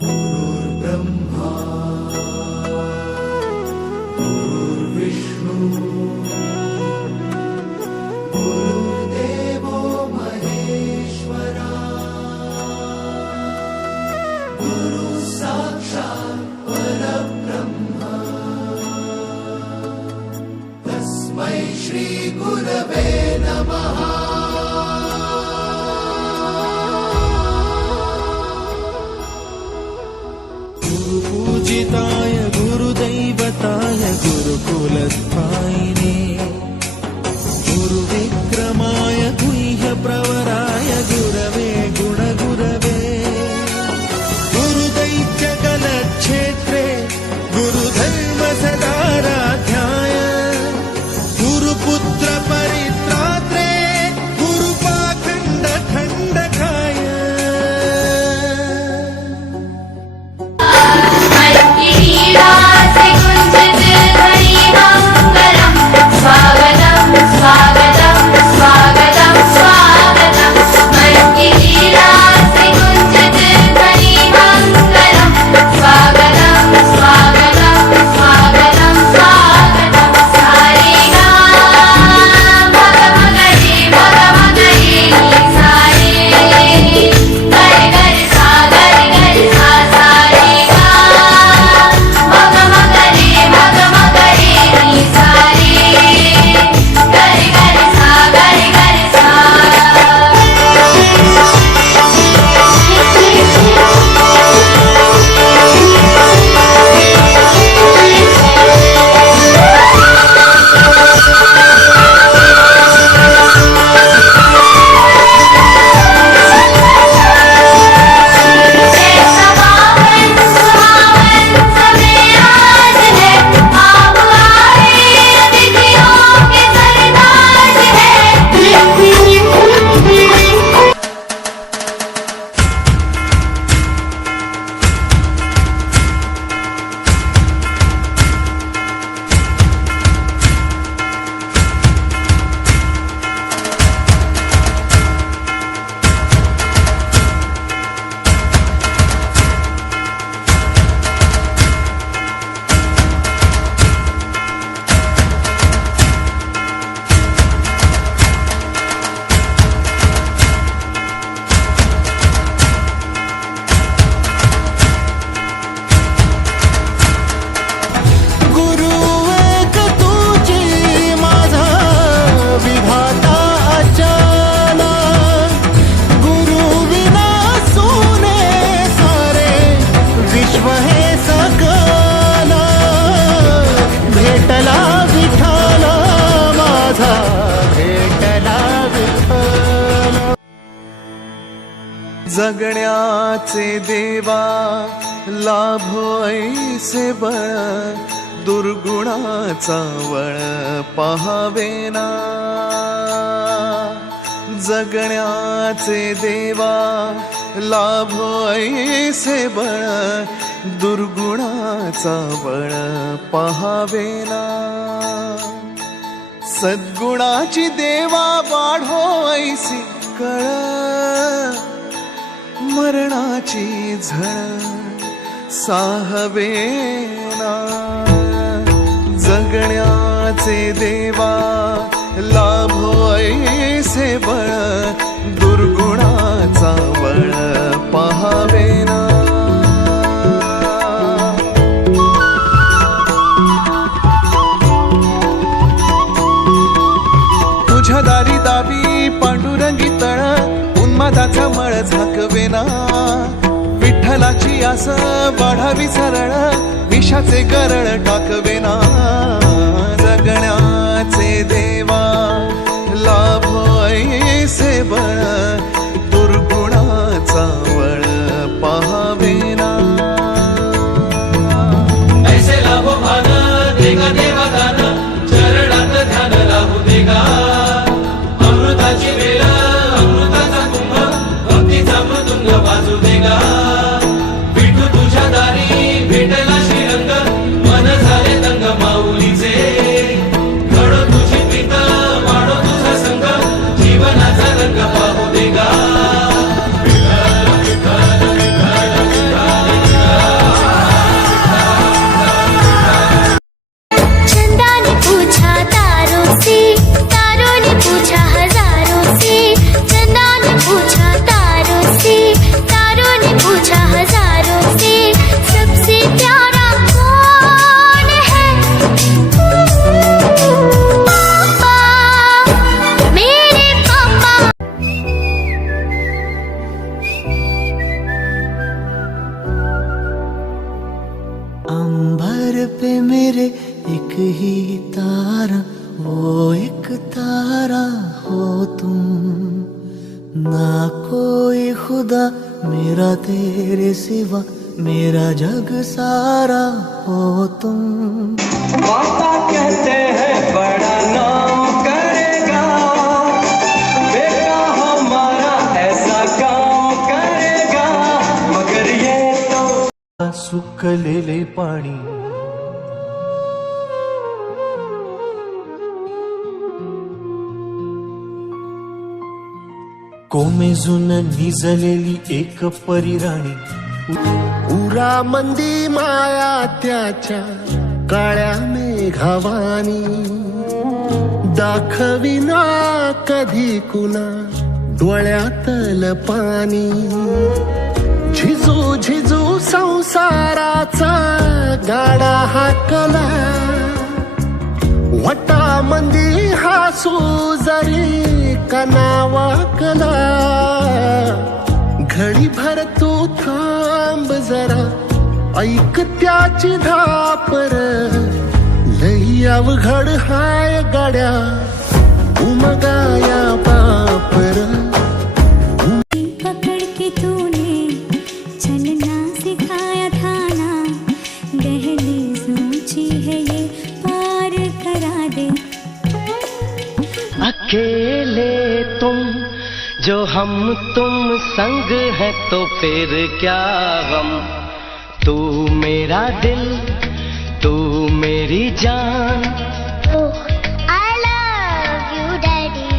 गुरुर्ब्रह्मा गुरुर्विष्णू गुरुर्देवो महेश्वरा गुरु साक्षात् परब्रह्म तस्मै श्री गुरवे नमः। पूजिताय गुरुदैवताय गुरुकुलस्थायिने गुरुविक्रमाय गुह्यप्रवराय गुरवे गुणगुरवे गुरुदैत्यकलक्षेत्रे गुरुधर्मसदाराध्याय गुरुपुत्रपरित्रात्रे गुरुपाखण्डखण्डकाय जगण्याचे देवा लाभो ऐसे बळ दुर्गुणाचा वळ पहावेना। जगण्याचे देवा लाभो ऐसे बळ दुर्गुणाचा बळ पहावेना। सद्गुणाची देवा वाढो ऐसी कळ मरणाची झळ साहवेना। जगण्याचे देवा लाभो ऐसे बळ दुर्गुणाचा बळ पहावेना। तुझ्या दारी दावी पांडुरंगी तळ उन्मादाचा मळ झाकवेना। विठ्ठलाची आस वाढावी सरळ विषाचे गरळ टाकवेना। जगण्याचे देवा लाभो ऐसे बळ दुर्गुणाचा वळ पहावेना। ऐसे लाभो भान देगा देवा दान चरणात ध्यान लाभू देगा। अमृताची वेळ अमृताचा कुंभ भक्तीचा मृदुंग वाजू देगा। विठू तुझ्या दारी भेटला श्रीरंग मन झाले दंग माऊलीचे। घडो तुझी प्रीत वाढो तुझा संग जीवनाचा रंग पाहू देगा। पे मेरे एक ही तारा, वो एक तारा हो तुम। ना कोई खुदा मेरा तेरे सिवा, मेरा जग सारा हो तुम। माता कहते हैं बड़ा नाम करेगा, बेटा हमारा ऐसा काम करेगा, मगर ये तो सुकलेले पाणी कोमेजून निजलेली एक परिराणी, उरा मंदी माया त्याच्या काळ्या मेघावानी, दाखविना कधी कुणा डोळ्यातल पाणी। झिजू झिजू संसाराचा गाडा हाकला, वटा मंदी हासू जरी कनावाकला। घडी भर तू थांब जरा, ऐक त्याची धापर, लई अवघड हाय गड्या उमगाया पापर। पकड़ के तूने चलना सिखाया था ना, दहलीज ऊंची है ये पार करा दे। अकेले तुम जो हम तुम संग है तो फिर क्या गम। तू मेरा दिल, तू मेरी जान। I love you, Daddy.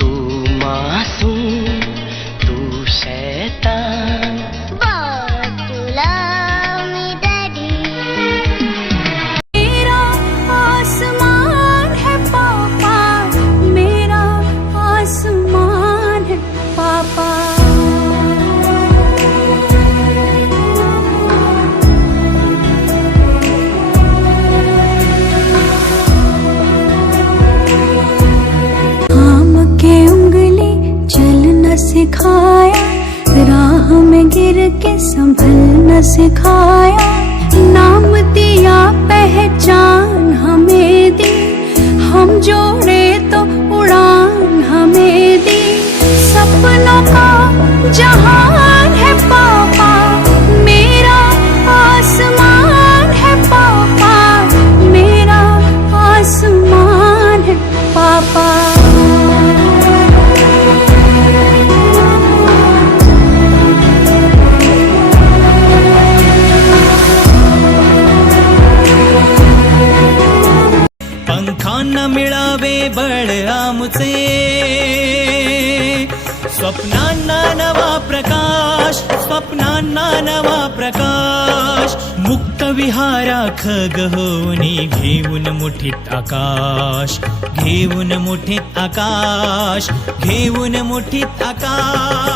तू मासूम, तू शैतान। But you love me, Daddy. मेरा आसमान है पापा, मेरा आसमान है पापा। सिखाया राह में गिर के संभलना सिखाया, नाम दिया पहचान हमें दी, हम जोड़े तो उड़ान हमें दी। सपनों का जहान है पापा, मेरा आसमान है पापा, मेरा आसमान है पापा। पंखांना मिळावे बळ आमुचे, स्वप्नांना नवा प्रकाश, स्वप्नांना नवा प्रकाश। मुक्त विहारा खग होऊनी घेऊन मुठीत आकाश, घेऊन मुठीत आकाश, घेऊन मुठीत आकाश।